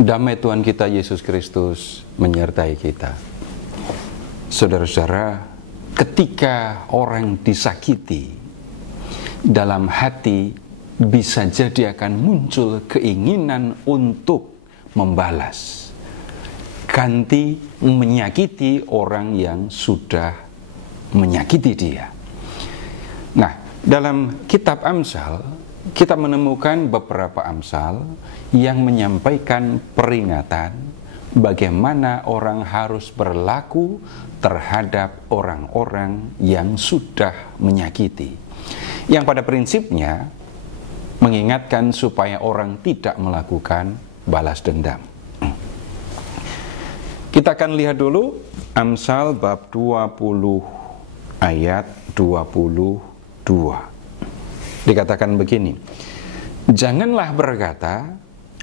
Damai Tuhan kita Yesus Kristus menyertai kita. Saudara-saudara, ketika orang disakiti, dalam hati bisa jadi akan muncul keinginan untuk membalas, ganti menyakiti orang yang sudah menyakiti dia. Nah, dalam kitab Amsal, kita menemukan beberapa Amsal yang menyampaikan peringatan bagaimana orang harus berlaku terhadap orang-orang yang sudah menyakiti. Yang pada prinsipnya mengingatkan supaya orang tidak melakukan balas dendam. Kita akan lihat dulu Amsal bab 20 ayat 22. Dikatakan begini, janganlah berkata,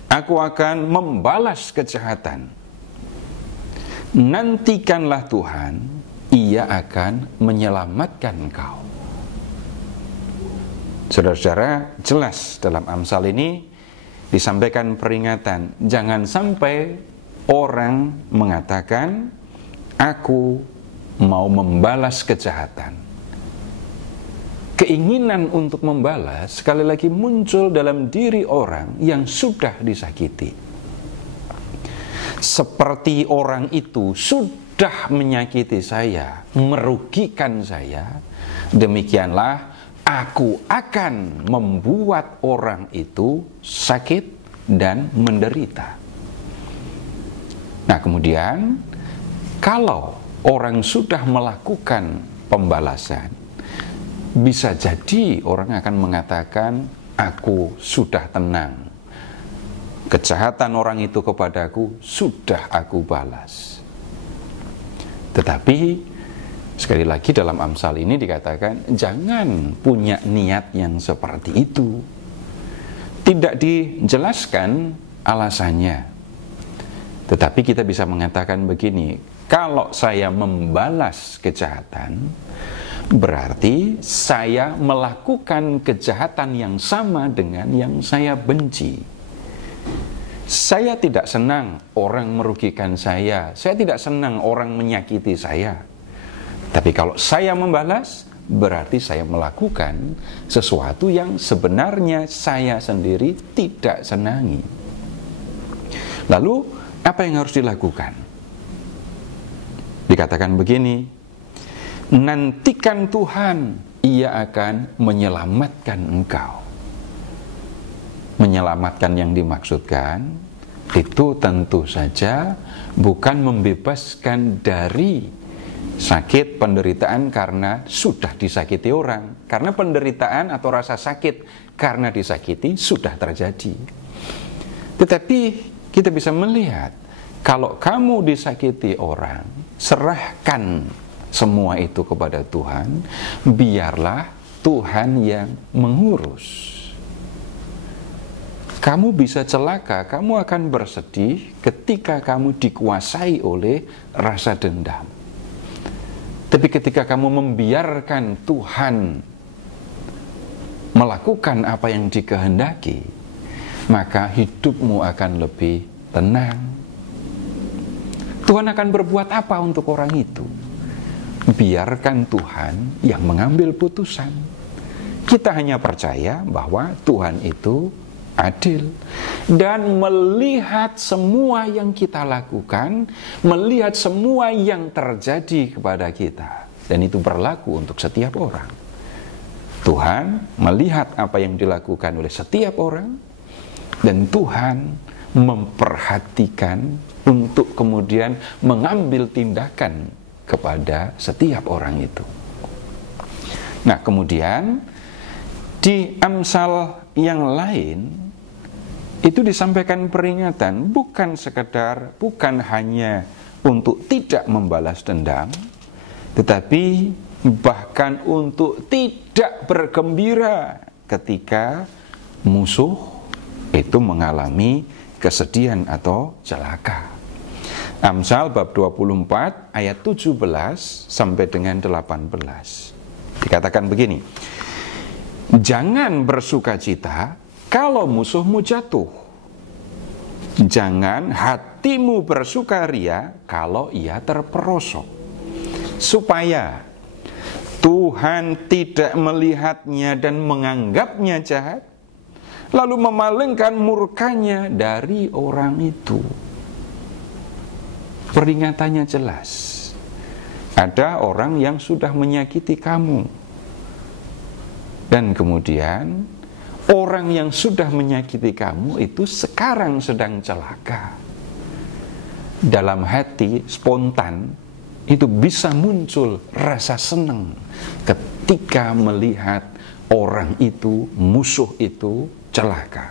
aku akan membalas kejahatan. Nantikanlah Tuhan, ia akan menyelamatkan engkau. Saudara-saudara, jelas dalam Amsal ini disampaikan peringatan, jangan sampai orang mengatakan, aku mau membalas kejahatan. Keinginan untuk membalas sekali lagi muncul dalam diri orang yang sudah disakiti. Seperti orang itu sudah menyakiti saya, merugikan saya, demikianlah aku akan membuat orang itu sakit dan menderita. Nah, kemudian kalau orang sudah melakukan pembalasan, bisa jadi orang akan mengatakan, aku sudah tenang. Kejahatan orang itu kepadaku sudah aku balas. Tetapi sekali lagi dalam Amsal ini dikatakan, jangan punya niat yang seperti itu. Tidak dijelaskan alasannya. Tetapi kita bisa mengatakan begini, kalau saya membalas kejahatan, berarti saya melakukan kejahatan yang sama dengan yang saya benci. Saya tidak senang orang merugikan saya tidak senang orang menyakiti saya. Tapi kalau saya membalas, berarti saya melakukan sesuatu yang sebenarnya saya sendiri tidak senangi. Lalu, apa yang harus dilakukan? Dikatakan begini, nantikan Tuhan, ia akan menyelamatkan engkau. Menyelamatkan yang dimaksudkan itu tentu saja bukan membebaskan dari sakit penderitaan karena sudah disakiti orang. Karena penderitaan atau rasa sakit karena disakiti sudah terjadi. Tetapi kita bisa melihat, kalau kamu disakiti orang, serahkan semua itu kepada Tuhan, biarlah Tuhan yang mengurus. Kamu bisa celaka, kamu akan bersedih ketika kamu dikuasai oleh rasa dendam. Tapi ketika kamu membiarkan Tuhan melakukan apa yang dikehendaki, maka hidupmu akan lebih tenang. Tuhan akan berbuat apa untuk orang itu? Biarkan Tuhan yang mengambil putusan. Kita hanya percaya bahwa Tuhan itu adil dan melihat semua yang kita lakukan, melihat semua yang terjadi kepada kita, dan itu berlaku untuk setiap orang. Tuhan melihat apa yang dilakukan oleh setiap orang, dan Tuhan memperhatikan untuk kemudian mengambil tindakan kepada setiap orang itu. Nah, kemudian di Amsal yang lain itu disampaikan peringatan, bukan hanya untuk tidak membalas dendam, tetapi bahkan untuk tidak bergembira ketika musuh itu mengalami kesedihan atau celaka. Amsal bab 24 ayat 17 sampai dengan 18. Dikatakan begini, Jangan bersukacita kalau musuhmu jatuh. Jangan hatimu bersukaria kalau ia terperosok. Supaya Tuhan tidak melihatnya dan menganggapnya jahat, lalu memalingkan murkanya dari orang itu. Peringatannya jelas. Ada orang yang sudah menyakiti kamu, dan kemudian orang yang sudah menyakiti kamu itu sekarang sedang celaka. Dalam hati spontan itu bisa muncul rasa senang ketika melihat orang itu, musuh itu celaka.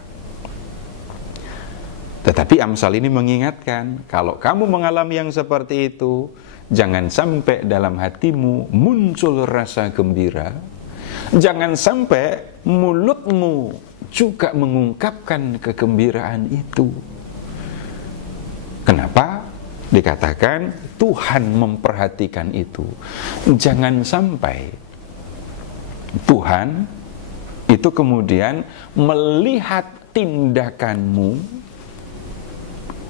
Tetapi Amsal ini mengingatkan, kalau kamu mengalami yang seperti itu, jangan sampai dalam hatimu muncul rasa gembira. Jangan sampai mulutmu juga mengungkapkan kegembiraan itu. Kenapa? Dikatakan Tuhan memperhatikan itu. Jangan sampai Tuhan itu kemudian melihat tindakanmu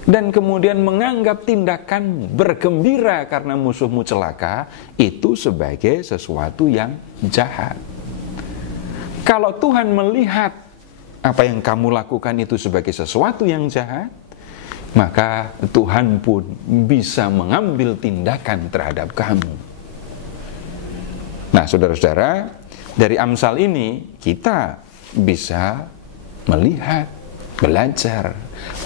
dan kemudian menganggap tindakan bergembira karena musuhmu celaka itu sebagai sesuatu yang jahat. Kalau Tuhan melihat apa yang kamu lakukan itu sebagai sesuatu yang jahat, maka Tuhan pun bisa mengambil tindakan terhadap kamu. Nah, saudara-saudara, dari Amsal ini kita bisa melihat, belajar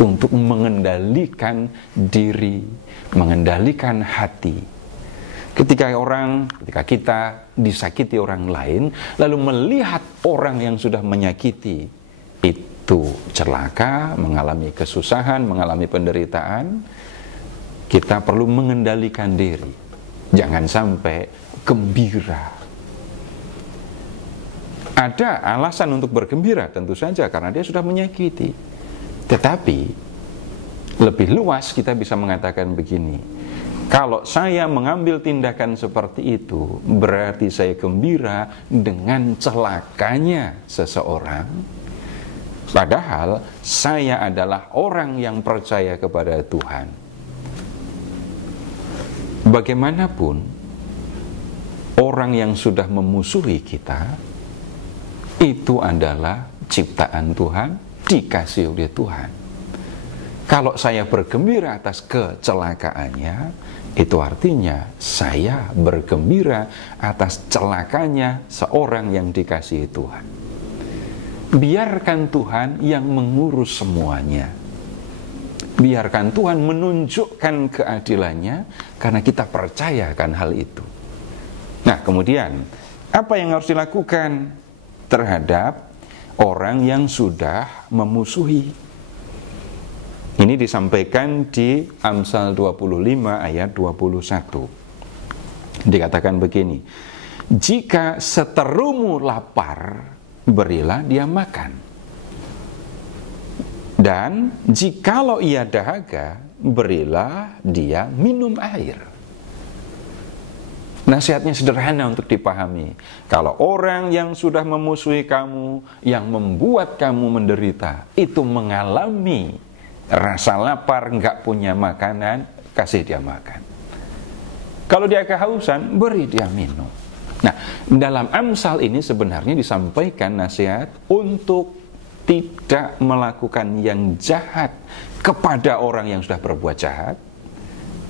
untuk mengendalikan diri, mengendalikan hati. Ketika kita disakiti orang lain, lalu melihat orang yang sudah menyakiti itu celaka, mengalami kesusahan, mengalami penderitaan, kita perlu mengendalikan diri. Jangan sampai gembira. Ada alasan untuk bergembira, tentu saja, karena dia sudah menyakiti. Tetapi lebih luas kita bisa mengatakan begini, kalau saya mengambil tindakan seperti itu, berarti saya gembira dengan celakanya seseorang, padahal saya adalah orang yang percaya kepada Tuhan. Bagaimanapun, orang yang sudah memusuhi kita, itu adalah ciptaan Tuhan, dikasih oleh Tuhan. Kalau saya bergembira atas kecelakaannya, itu artinya saya bergembira atas celakanya seorang yang dikasihi Tuhan. Biarkan Tuhan yang mengurus semuanya. Biarkan Tuhan menunjukkan keadilannya, karena kita percayakan hal itu. Nah, kemudian apa yang harus dilakukan terhadap orang yang sudah memusuhi? Ini disampaikan di Amsal 25 ayat 21. Dikatakan begini, jika seterumu lapar, berilah dia makan. Dan jikalau ia dahaga, berilah dia minum air. Nasihatnya sederhana untuk dipahami. Kalau orang yang sudah memusuhi kamu, yang membuat kamu menderita, itu mengalami rasa lapar, nggak punya makanan, kasih dia makan. Kalau dia kehausan, beri dia minum. Nah, dalam Amsal ini sebenarnya disampaikan nasihat untuk tidak melakukan yang jahat kepada orang yang sudah berbuat jahat,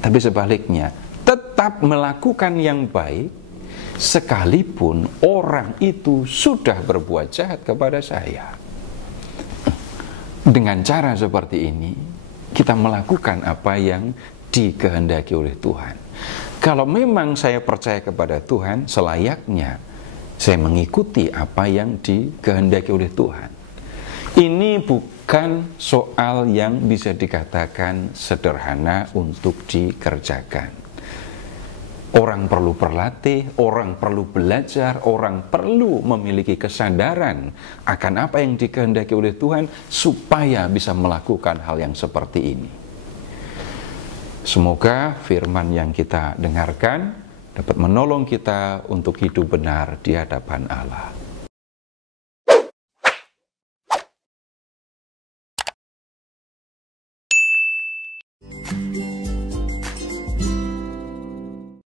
tapi sebaliknya, tetap melakukan yang baik sekalipun orang itu sudah berbuat jahat kepada saya. Dengan cara seperti ini, kita melakukan apa yang dikehendaki oleh Tuhan. Kalau memang saya percaya kepada Tuhan, selayaknya saya mengikuti apa yang dikehendaki oleh Tuhan. Ini bukan soal yang bisa dikatakan sederhana untuk dikerjakan. Orang perlu berlatih, orang perlu belajar, orang perlu memiliki kesadaran akan apa yang dikehendaki oleh Tuhan supaya bisa melakukan hal yang seperti ini. Semoga firman yang kita dengarkan dapat menolong kita untuk hidup benar di hadapan Allah.